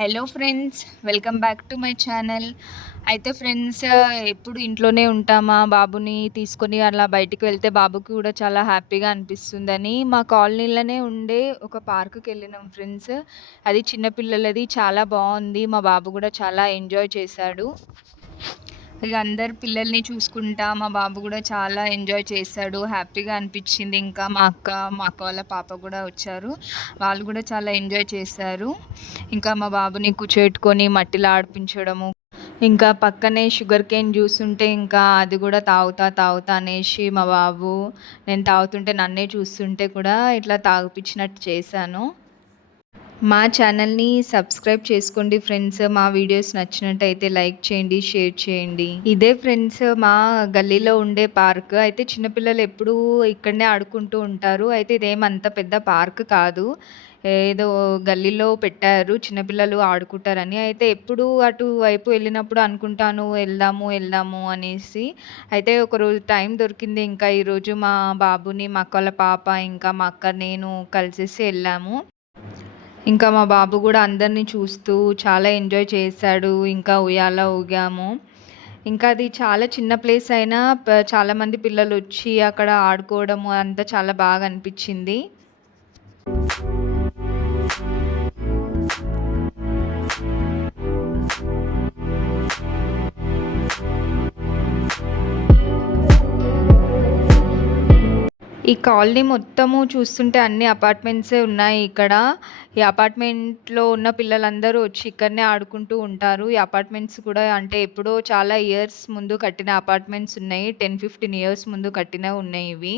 Hello friends, welcome back to my channel. అయితే friends, ఎప్పుడు ఇంట్లోనే ఉంటామా, బాబుని తీసుకొని అలా బయటికి వెళ్తే బాబుకి కూడా చాలా హ్యాపీగా అనిపిస్తుందని మా కాలనీలోనే ఉండే ఒక పార్క్‌కెళ్ళినాం ఫ్రెండ్స్. అది చిన్న పిల్లలది, చాలా బావుంది. మా బాబు కూడా చాలా ఎంజాయ్ చేశాడు. ఇక అందరు పిల్లల్ని చూసుకుంటా మా బాబు కూడా చాలా ఎంజాయ్ చేశాడు. హ్యాపీగా అనిపించింది. ఇంకా మా అక్క వాళ్ళ పాప కూడా వచ్చారు. వాళ్ళు కూడా చాలా ఎంజాయ్ చేశారు. ఇంకా మా బాబుని కూర్చోబెట్టుకొని మట్టిలో ఆడిపించడము. ఇంకా పక్కనే షుగర్ కేన్ జ్యూస్ ఉంటే ఇంకా అది కూడా తాగుతా తాగుతా అనేసి మా బాబు, నేను తాగుతుంటే నన్నే చూస్తుంటే కూడా ఇట్లా తాగిపించినట్టు చేశాను. మా ఛానల్‌ని సబ్స్క్రైబ్ చేసుకోండి ఫ్రెండ్స్. మా వీడియోస్ నచ్చినట్టయితే లైక్ చేయండి, షేర్ చేయండి. ఇదే ఫ్రెండ్స్ మా గల్లీలో ఉండే పార్క్. అయితే చిన్నపిల్లలు ఎప్పుడూ ఇక్కడనే ఆడుకుంటూ ఉంటారు. అయితే ఇదేమంత పెద్ద పార్క్ కాదు. ఏదో గల్లీలో పెట్టారు చిన్నపిల్లలు ఆడుకుంటారని. అయితే ఎప్పుడు అటువైపు వెళ్ళినప్పుడు అనుకుంటాను వెళ్దాము, వెళ్దాము అనేసి. అయితే ఒకరోజు టైం దొరికింది. ఇంకా ఈరోజు మా బాబుని, మా అక్క వాళ్ళ పాప, ఇంకా మా అక్క, నేను కలిసేసి వెళ్ళాము. ఇంకా మా బాబు గూడా అందరిని చూస్తూ చాలా ఎంజాయ్ చేశాడు. ఇంకా ఉయ్యాల ఊగాము. ఇంకా అది చాలా చిన్న ప్లేస్ అయినా చాలామంది పిల్లలొచ్చి అక్కడ ఆడుకోవడము అంతా చాలా బాగా అనిపిచ్చింది. ఈ కాలనీ మొత్తము చూస్తుంటే అన్ని అపార్ట్మెంట్సే ఉన్నాయి ఇక్కడ. ఈ అపార్ట్మెంట్‌లో ఉన్న పిల్లలందరూ వచ్చి ఇక్కడనే ఆడుకుంటూ ఉంటారు. ఈ అపార్ట్మెంట్స్ కూడా అంటే ఎప్పుడో చాలా ఇయర్స్ ముందు కట్టిన అపార్ట్మెంట్స్ ఉన్నాయి. 10, 15 ఇయర్స్ ముందు కట్టినవి ఉన్నాయి ఇవి.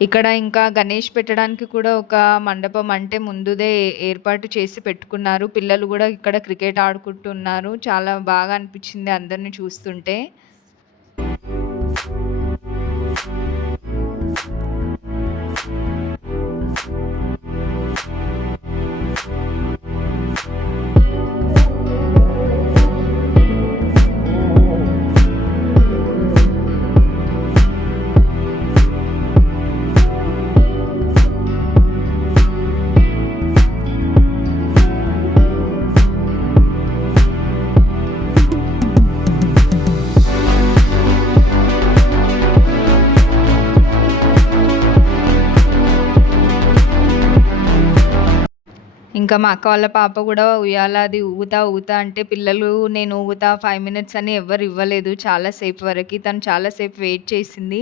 ఇక్కడ ఇంకా గణేష్ పెట్టడానికి కూడా ఒక మండపం అంటే ముందుదే ఏర్పాటు చేసి పెట్టుకున్నారు. పిల్లలు గూడా ఇక్కడ క్రికెట్ ఆడుకుంటున్నారు. చాలా బాగా అనిపిచ్చింది అందరిని చూస్తుంటే. ఇంకా మా అక్క వాళ్ళ పాప గూడా ఉయ్యాల అది ఊగుతా, ఊగుతా అంటే పిల్లలు నేను ఊగుతా 5 మినిట్స్ అని ఎవ్వరు ఇవ్వలేదు. చాలా సేపు వరకి. తను చాలా సేపు వెయిట్ చేసింది.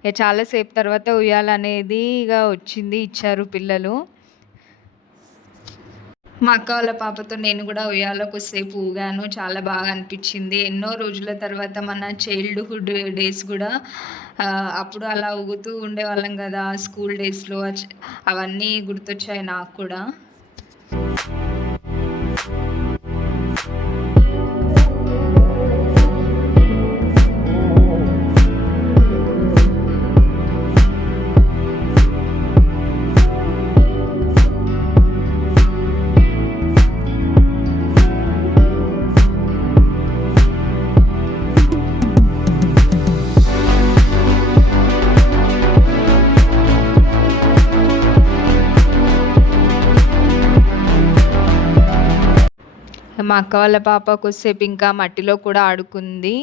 ఇగ చాలా సేపు తర్వాత ఉయ్యాల అనేది ఇగ వచ్చింది. ఇచ్చారు పిల్లలు. మా అక్క వాళ్ళ పాపతో నేను గూడా ఉయ్యాల కొద్దిసేపు ఊగాను. చాలా బాగా అనిపిచ్చింది. ఎన్నో రోజుల తర్వాత మన చైల్డ్‌హుడ్ డేస్ గూడా అప్పుడు అలా ఊగుతూ ఉండేవాళ్ళం గదా! స్కూల్ డేస్‌లో అవన్నీ గుర్తొచ్చాయి నాకు కూడా. మా అక్క వాళ్ళ పాప కొద్దిసేపు ఇంకా మట్టిలో కూడా ఆడుకుంది.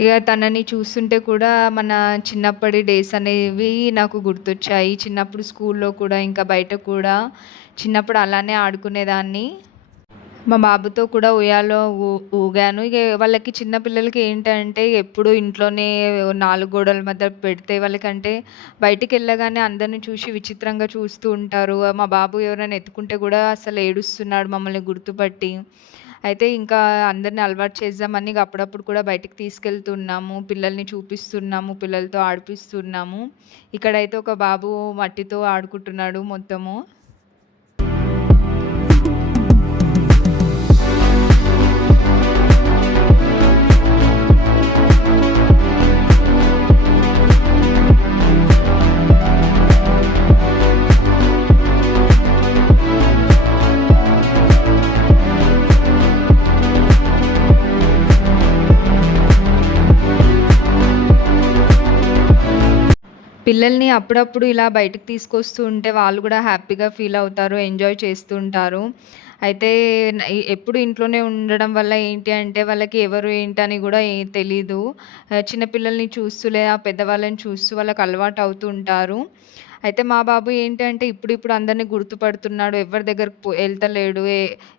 ఇగ తనని చూస్తుంటే కూడా మన చిన్నప్పటి డేస్ అనేవి నాకు గుర్తొచ్చాయి. చిన్నప్పుడు స్కూల్‌లో కూడా ఇంకా బయట కూడా చిన్నప్పుడు అలానే ఆడుకునేదాన్ని. మా బాబుతో కూడా ఉయ్యాలో ఊగాను. ఇగ వాళ్ళకి చిన్న పిల్లలకి ఏంటంటే ఎప్పుడు ఇంట్లోనే 4 గోడల మధ్య పెడితే వాళ్ళకంటే బయటికెళ్ళగానే అందరిని చూసి విచిత్రంగా చూస్తూ ఉంటారు. మా బాబు ఎవరైనా ఎత్తుకుంటే గూడా అసలు ఏడుస్తున్నాడు మమ్మల్ని గుర్తుపట్టి. అయితే ఇంకా అందరిని అలవాటు చేద్దామని ఇగ అప్పుడప్పుడు కూడా బయటికి తీసుకెళ్తున్నాము. పిల్లల్ని చూపిస్తున్నాము. పిల్లలతో ఆడిపిస్తున్నాము. ఇక్కడైతే ఒక బాబు మట్టితో ఆడుకుంటున్నాడు మొత్తము. పిల్లల్ని అప్పుడప్పుడు ఇలా బయటకి తీసుకొస్తూ ఉంటే వాళ్ళు గూడా హ్యాపీగా ఫీల్ అవుతారు. ఎంజాయ్ చేస్తూ ఉంటారు. అయితే ఎప్పుడు ఇంట్లోనే ఉండడం వల్ల ఏంటి అంటే వాళ్ళకి ఎవరు ఏంటని గూడా తెలీదు. చిన్న పిల్లల్ని చూస్తూ లేదా పెద్దవాళ్ళని చూస్తూ వాళ్ళకి అలవాటు అవుతూ ఉంటారు. అయితే మా బాబు ఏంటంటే ఇప్పుడిప్పుడు అందరిని గుర్తుపడుతున్నాడు. ఎవరి దగ్గరికి ఎళ్తలేడు.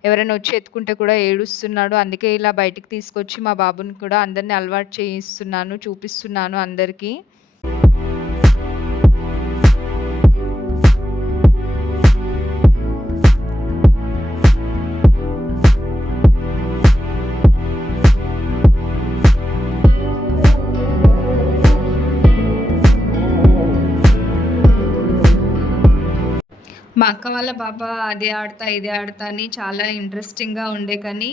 ఎవరైనా వచ్చి ఎత్తుకుంటే కూడా ఏడుస్తున్నాడు. అందుకే ఇలా బయటికి తీసుకొచ్చి మా బాబుని కూడా అందరిని అలవాటు చేయిస్తున్నాను. చూపిస్తున్నాను అందరికీ. మా అక్క వాళ్ళ పాప అది ఆడతా, ఇది ఆడతా అని చాలా ఇంట్రెస్టింగ్‌గా ఉండే కానీ,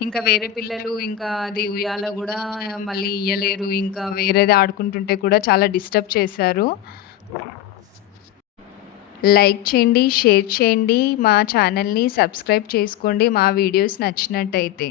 ఇంకా వేరే పిల్లలు ఇంకా అది ఉయ్యాల గూడా మళ్ళీ ఇయ్యలేరు. ఇంకా వేరేది ఆడుకుంటుంటే కూడా చాలా డిస్టర్బ్ చేశారు. లైక్ చేయండి, షేర్ చేయండి. మా ఛానల్‌ని సబ్స్క్రైబ్ చేసుకోండి మా వీడియోస్ నచ్చినట్టయితే.